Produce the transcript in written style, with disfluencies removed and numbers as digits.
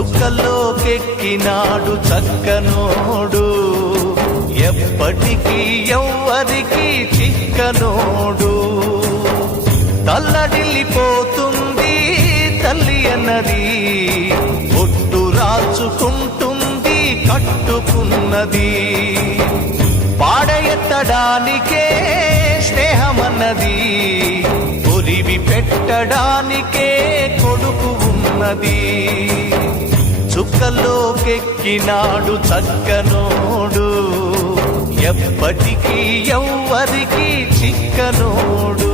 చుక్కల్లోకెక్కినాడు చక్కనోడు, ఎప్పటికీ ఎవ్వరికి చిక్కనోడు. తల్లడిల్లిపోతుంది తల్లి అన్నది, ఒట్టు రాచుకుంటుంది కట్టుకున్నది. పాడెత్తడానికే స్నేహమన్నది, ఒరివి పెట్టడానికే కొడుకు ఉన్నది. చుక్కల్లోకెక్కినాడు చక్కనోడు, ఎప్పటికీ ఎవ్వరికి చిక్కనోడు.